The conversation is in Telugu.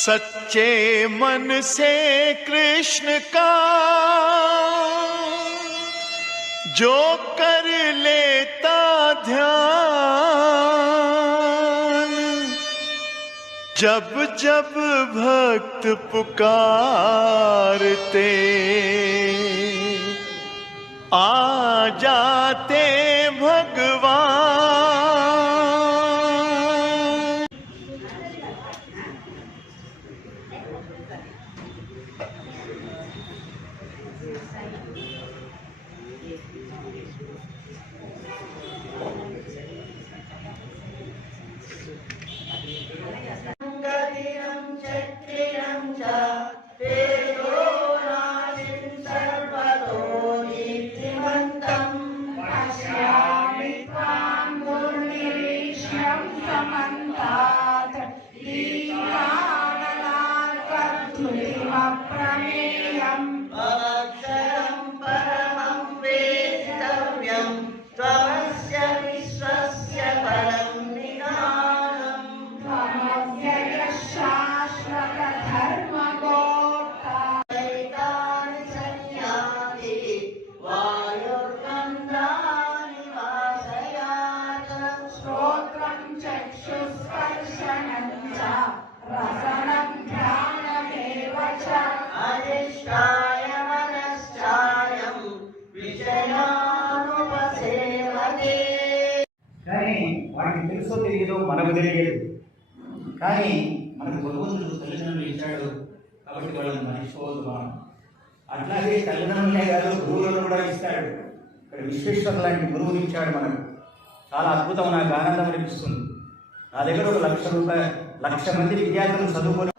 सच्चे मन से कृष्ण का जो कर लेता ध्यान, जब जब भक्त पुकारते आ जाते भगवान। కానీ వాడికి తెలుసో తెలియదో మనకు తెలియదు. కానీ మనకు భగవంతుడు తల్లిదండ్రులు ఇచ్చాడు కాబట్టి వాళ్ళని మర్చిపోవద్దు మనం. అట్లాగే తల్లిదండ్రులే కాదు గురువులను కూడా ఇస్తాడు. ఇక్కడ విశ్వేశ్వర లాంటి గురువులు ఇచ్చాడు మనకు. చాలా అద్భుతం, నాకు ఆనందం అనిపిస్తుంది. నా దగ్గర 1,00,000 మంది విద్యార్థులు చదువుకొని